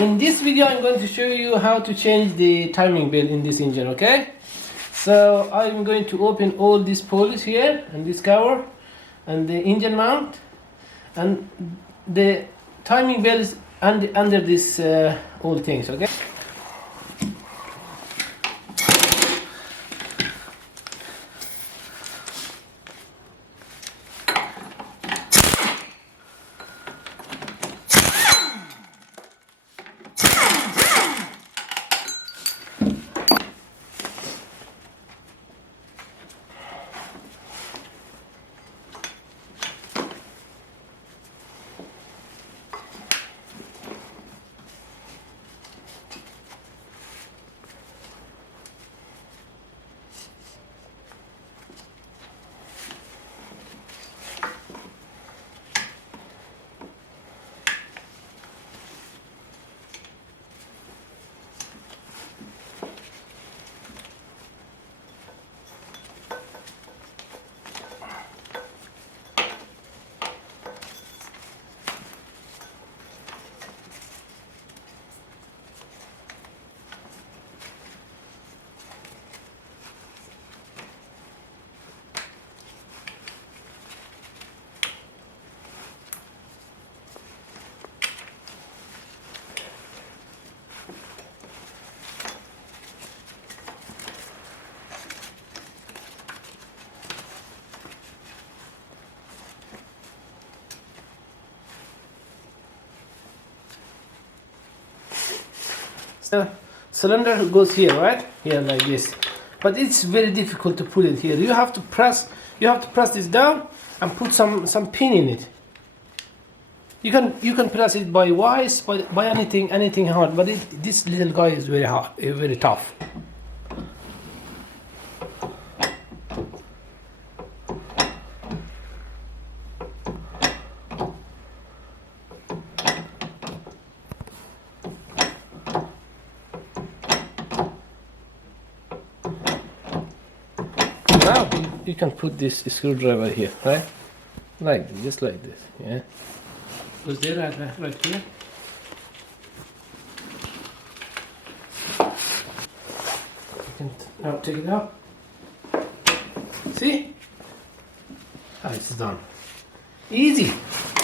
In this video I'm going to show you how to change the timing belt in this engine, okay? So I'm going to open all these pulleys here and this cover and the engine mount and the timing belt is under this all things, okay? So cylinder goes here, right? Here like this. But it's very difficult to put it here. You have to press this down and put some pin in it. You can press it by wires, by anything hard, but this little guy is very hard, very tough. Now you can put this screwdriver here, right? Just like this, yeah. Goes there, right here. You can now take it out. See? Ah, it's done. Easy.